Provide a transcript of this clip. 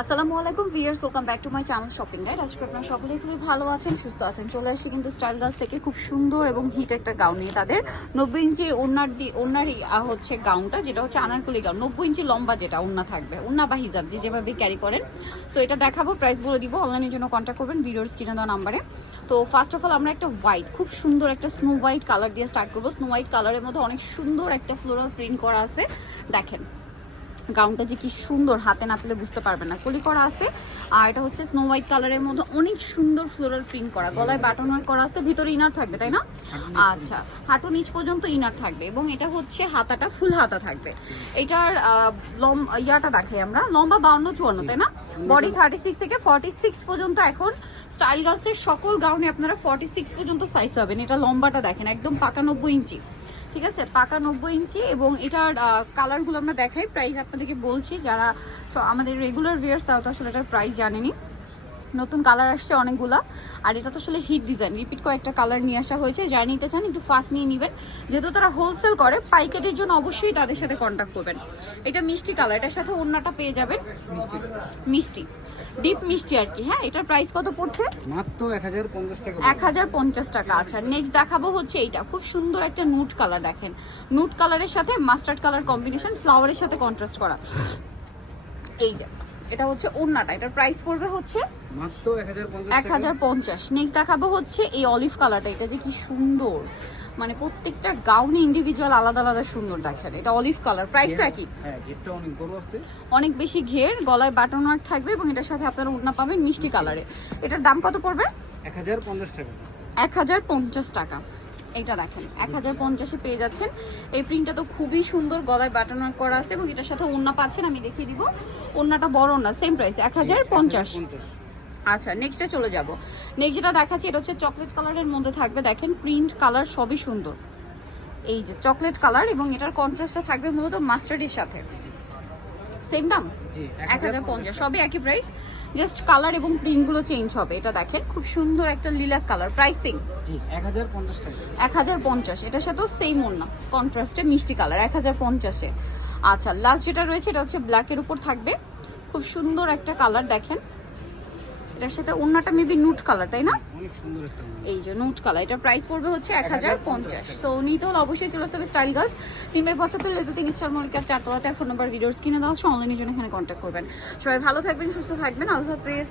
আসসালামু আলাইকুম viewers welcome back to my channel shopping guide আজকে আপনারা সকলেই খুবই ভালো আছেন, সুস্থ আছেন। চলে আসি কিন্তু স্টাইল গাছ থেকে খুব সুন্দর এবং হিট একটা গাউন নিয়ে তাদের। নব্বই ইঞ্চির ওনার দি ওনারই হচ্ছে গাউনটা যেটা হচ্ছে আনারকলি গাউন নব্বই ইঞ্চি লম্বা যেটা, ওন্না থাকবে, ওন্না বা হিজাব যে যেভাবে ক্যারি করেন। সো এটা দেখাবো প্রাইস বলে দিব অনলাইনের জন্য কন্ট্যাক্ট করবেন, ভিডিওর স্ক্রিনে দেওয়া নাম্বারে তো ফার্স্ট অফ অল আমরা একটা হোয়াইট খুব সুন্দর একটা স্নো হোয়াইট কালার দিয়ে স্টার্ট করব। স্নো হোয়াইট কালারের মধ্যে অনেক সুন্দর একটা ফ্লোরাল প্রিন্ট করা আছে। দেখেন গাউনটা যে কি সুন্দর হাতে না পেলে বুঝতে পারবেন না। কলি করা আছে আর এটা হচ্ছে স্নো হোয়াইট কালারের মধ্যে অনেক সুন্দর ফ্লোরাল প্রিন্ট করা। গলায় বাটন করা আছে ভিতরে ইনার থাকবে তাই না? আচ্ছা হাঁটু নিচ পর্যন্ত ইনার থাকবে এবং এটা হচ্ছে হাতাটা ফুল হাতা থাকবে। এটার লম ইয়াটা দেখাই আমরা লম্বা বাউন্ন চুয়ান্ন তাই না? বডি থার্টি সিক্স থেকে ফর্টি সিক্স পর্যন্ত এখন স্টাইল গার্লসের সকল গাউনে আপনারা ফর্টি সিক্স পর্যন্ত সাইজ পাবেন। এটা লম্বাটা দেখেন একদম পাকা নব্বই ইঞ্চি। ঠিক আছে? পাকা নব্বই ইঞ্চি এবং এটার কালারগুলো আমরা দেখাই। প্রাইস আপনাদেরকে বলছি, যারা আমাদের রেগুলার ভিয়ার্স তাও তো আসলে এটার প্রাইস জানেনি। নতুন কালার আসছে অনেকগুলা। আর এটা তো আসলে হিট ডিজাইন রিপিট কয়েকটা কালার নিয়ে আসা হয়েছে। যা নিতে চান একটু ফাস্ট নিয়ে নেবেন। যেহেতু তারা হোলসেল করে পাইকারির জন্য অবশ্যই তাদের সাথে কন্ট্যাক্ট করবেন। এটা মিষ্টি কালার এটার সাথে অন্যটা পেয়ে যাবেন। মিষ্টি। ডিপ মিষ্টি আর কি হ্যাঁ? এটার প্রাইস কত পড়ছে? মাত্র এক হাজার পঞ্চাশ টাকা এক হাজার পঞ্চাশ টাকা। আচ্ছা নেক্সট দেখাবো হচ্ছে এইটা। খুব সুন্দর একটা নুট কালার দেখেন। নুট কালারের সাথে মাস্টার্ড কালার কম্বিনেশন ফ্লাওয়ারের সাথে কন্ট্রাস্ট করা। এই যে এটা হচ্ছে ওড়নাটা এটার প্রাইস পড়বে হচ্ছে মাত্র এক হাজার পঞ্চাশ এক হাজার পঞ্চাশ। নেক্সট দেখাবো হচ্ছে এই অলিভ কালারটা এটা যে কি সুন্দর। মানে প্রত্যেকটা গাউনে ইন্ডিভিজুয়াল আলাদা আলাদা সুন্দর দেখেন এটা অলিভ কালার প্রাইসটা কি? হ্যাঁ অনেক বেশি ঘের গলায় বাটন ওয়ার্ক থাকবে এবং এটার সাথে আপনারা ওড়না পাবেন মিষ্টি কালারে এটার দাম কত পড়বে? এক হাজার পঞ্চাশ টাকা। এক হাজার পঞ্চাশ টাকা। এটা দেখেন এক হাজার পঞ্চাশে পেয়ে যাচ্ছেন। এই প্রিন্টটা তো খুবই সুন্দর গলায় বাটন করা আছে এবং এটার সাথে ওড়না পাচ্ছেন আমি দেখিয়ে দিব। ওড়নাটা বড় না সেম প্রাইস এক হাজার পঞ্চাশ। আচ্ছা নেক্সটে চলে যাব। নেক্সট যেটা দেখাচ্ছি এটা হচ্ছে চকলেট কালারের মধ্যে থাকবে। দেখেন প্রিন্ট কালার সবই সুন্দর। এই যে চকলেট কালার এবং এটার কন্ট্রাস্টটা থাকবে মূলত মাস্টার্ডের সাথে। সেম দাম? এক হাজার পঞ্চাশ। সবই একই প্রাইস জাস্ট কালার এবং প্রিন্টগুলো চেঞ্জ হবে এটা দেখেন। খুব সুন্দর একটা লিলাক কালার প্রাইসিং জি এক হাজার পঞ্চাশ এক হাজার পঞ্চাশ এটার সাথেও সেম না কন্ট্রাস্টে মিষ্টি কালার এক হাজার পঞ্চাশে। আচ্ছা লাস্ট যেটা রয়েছে এটা হচ্ছে ব্ল্যাকের উপর থাকবে। খুব সুন্দর একটা কালার দেখেন। এটার সাথে অন্যটা মেবি নুট কালার তাই না। এই যে নুট কালার এটার প্রাইস পড়বে হচ্ছে এক হাজার পঞ্চাশ। সো নিতে হলে অবশ্যই চলে আসতে হবে স্টাইল গাছ তিন বাই পঁচাত্তর লেদু তিন চার মনিকার চারতলাতে ফোন নাম্বার ভিডিওস কিনে দেওয়া হচ্ছে অনলাইনের জন্য এখানে কন্ট্যাক্ট করবেন। সবাই ভালো থাকবেন সুস্থ থাকবেন। আল্লাহ হাফেজ।